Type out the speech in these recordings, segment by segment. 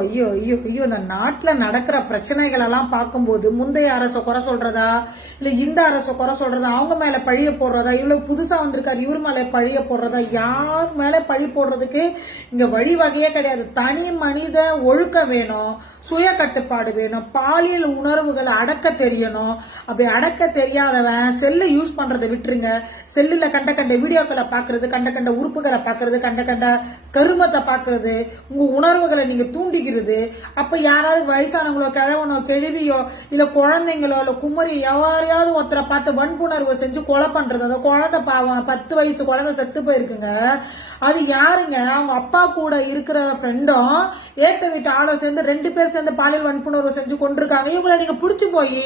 ஐயோ ஐயோ ஐயோ இந்த நாட்டுல நடக்கிற பிரச்சனைகள் எல்லாம் பார்க்கும்போது முந்தைய அரச குறை சொல்றதா இல்ல இந்த அரச குறை சொல்றதா, அவங்க மேல பழிய போடுறதா, இவ்வளவு புதுசா வந்திருக்காரு இவர் மேல பழிய போடுறதா, யார் மேல பழி போடுறதுக்கு இங்க வழிவகையே கிடையாது. தனி மனித ஒழுக்கம் வேணும், சுய கட்டுப்பாடு வேணும், பாலியல் உணர்வுகளை அடக்க தெரியணும். அப்படி அடக்க தெரியாதவன் செல்ல யூஸ் பண்றதை விட்டுருங்க. செல்லுல கண்ட கண்ட வீடியோக்களை பாக்குறது, கண்ட கண்ட உறுப்புகளை பாக்குறது, கண்ட கண்ட கருமத்தை பாக்குறது, உங்க உணர்வுகளை நீங்க தூண்டிக்கிறது. அப்ப யாராவது வயசானவங்களோ கிழவனோ கெழுவியோ இல்ல குழந்தைங்களோ இல்ல குமரி யாரையாவது ஒருத்தரை பார்த்து வன்புணர்வு செஞ்சு கொலை பண்றது. அந்த குழந்தை பாவம் 10 வயசு குழந்தை செத்து போயிருக்குங்க. அது யாருங்க? அவங்க அப்பா கூட இருக்கிற ஃப்ரெண்டும் ஏத்த வீட்டு ஆளோ சேர்ந்து 2 பேர் சேர்ந்து பாலியல் வன்புணர்வு செஞ்சு கொண்டிருக்காங்க. இவங்களை நீங்க புடிச்சு போய்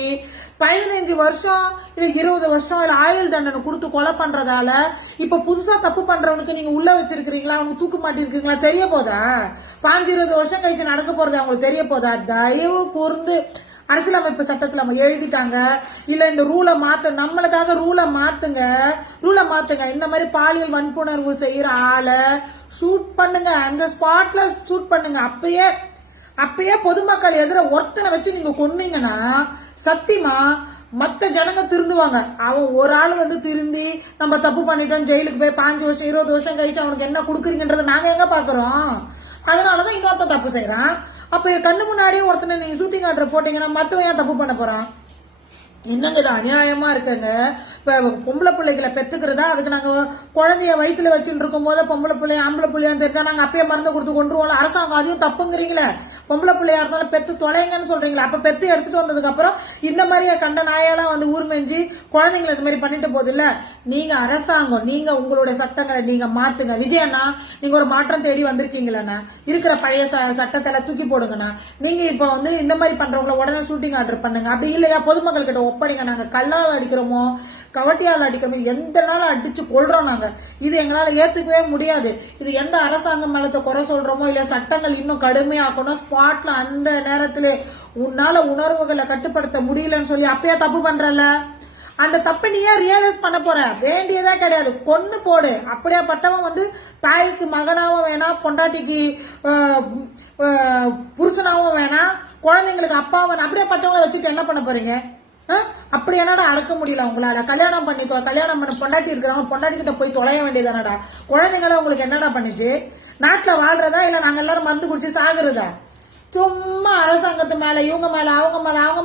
15 வருஷம் இல்ல 20 வருஷம் இல்ல ஆயுள் தண்டனை கொடுத்து கொலை பண்றதால இப்ப புதுசா தப்பு பண்றவனுக்கு நீங்க உள்ள வச்சிருக்கீங்களா, அவனுக்கு தூக்கு மாட்டிருக்கீங்களா தெரிய போதா? 15-20 வருஷம் கழிச்சு நடக்க போறது அவங்களுக்கு தெரிய போதா? தயவு கூர்ந்து அரசியலமைப்பு சட்டத்துல நம்ம எழுதிட்டாங்க இல்ல இந்த ரூலை நம்மளுக்காக ரூலை மாத்துங்க. இந்த மாதிரி பாலியல் வன்புணர்வு செய்யற ஆளை ஷூட் பண்ணுங்க, அந்த ஸ்பாட்ல ஷூட் பண்ணுங்க. அப்பயே பொதுமக்கள் எதிர ஒருத்தனை வச்சு நீங்க கொன்னீங்கன்னா சத்தியமா மத்த ஜனங்க திருந்துவாங்க. அவன் ஒரு ஆள் வந்து திருந்தி நம்ம தப்பு பண்ணிட்டோம் ஜெயிலுக்கு போய் 5 வருஷம் 20 வருஷம் கழிச்சு அவனுக்கு என்ன கொடுக்குறீங்கன்றத நாங்க எங்க பாக்குறோம்? அதனாலதான் இன்னொருத்தன் தப்பு செய்யறான். அப்ப கண்ணு முன்னாடியே ஒருத்தனை நீங்க ஷூட்டிங் ஆர்டர் போட்டீங்கன்னா மத்தவன் ஏன் தப்பு பண்ண போறான்? என்னங்க இது அநியாயமா இருக்குங்க. இப்ப பொம்பளை பிள்ளைகளை பெத்துக்கிறதா, அதுக்கு நாங்க குழந்தைய வயிற்றுல வச்சுட்டு இருக்கும் போது பொம்பளை பிள்ளை ஆம்பளை பிள்ளையான்னு தெரிஞ்சா நாங்க அப்பயே மருந்து கொடுத்து கொண்டுருவோம். அரசாங்கம் அதையும் தப்புங்கிறீங்களே. பொம்பளை பிள்ளையா இருந்தாலும் பெத்து தொலைங்கன்னு சொல்றீங்களா? அப்ப பெத்து எடுத்துட்டு வந்ததுக்கு அப்புறம் இந்த மாதிரி கண்ட நாயெல்லாம் வந்து ஊர் மெஞ்சி குழந்தைங்களை இந்த மாதிரி பண்ணிட்டு போகுது இல்ல. நீங்க அரசாங்கம், நீங்க உங்களுடைய சட்டங்களை நீங்க மாத்துங்க. விஜயண்ணா, நீங்க ஒரு மாற்றம் தேடி வந்திருக்கீங்களா? இருக்கிற பழைய சட்டத்தை தூக்கி போடுங்கண்ணா. நீங்க இப்ப வந்து இந்த மாதிரி பண்றவங்கள உடனே ஷூட்டிங் ஆர்டர் பண்ணுங்க. அப்படி இல்லையா பொதுமக்கள் கிட்ட ஒப்படைங்க. நாங்க கல்லால் அடிக்கிறோமோ கவட்டியால் அடிக்கிறோமோ எந்த நாளும் அடிச்சு கொள்றோம். நாங்க இது எங்களால ஏத்துக்கவே முடியாது. இது எந்த அரசாங்கம் மேலத்தை குறை சொல்றோமோ இல்ல சட்டங்கள் இன்னும் கடுமையாக்கணும். ஸ்பாட்ல அந்த நேரத்துல உன்னால உணர்வுகளை கட்டுப்படுத்த முடியலன்னு சொல்லி அப்பயே தப்பு பண்றல, அந்த தப்பை நீ ஏன் ரியலைஸ் பண்ண போற? வேண்டியதா கிடையாது, கொன்னு போடு. அப்படியாப்பட்டவன் வந்து தாய்க்கு மகனாவும் வேணாம், பொண்டாட்டிக்கு புருஷனாவும் வேணாம், குழந்தைங்களுக்கு அப்பாவன். அப்படியேப்பட்டவங்களை வச்சுட்டு என்ன பண்ண போறீங்க? அப்படி என்னடா அடக்க முடியல உங்களால? கல்யாணம் பண்ண பொண்டாட்டி இருக்கிறவங்க பொண்டாட்டி கிட்ட போய் தொலைய வேண்டியதானடா. குழந்தைங்கள உங்களுக்கு என்னடா பண்ணுச்சு? நாட்டுல வாழ்றதா இல்ல நாங்க எல்லாரும் மருந்து குடிச்சு சாகுறதா? சும்மா அரசாங்கத்து மேல இவங்க மேல அவங்க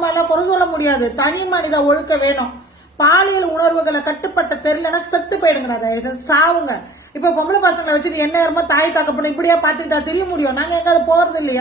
மேல குறை சொல்ல முடியாது. தனி மனித ஒழுக்க வேணும். பாலியல் உணர்வுகளை கட்டுப்பட்ட தெரியலன்னா செத்து போயிடுங்கடா, சாவுங்க. இப்ப பொம்பளை பசங்களை வச்சுட்டு என்ன தாய் தாக்கப்படும் இப்படியா பாத்துக்கிட்டா தெரிய முடியும்? நாங்க எங்க போறது இல்லையா?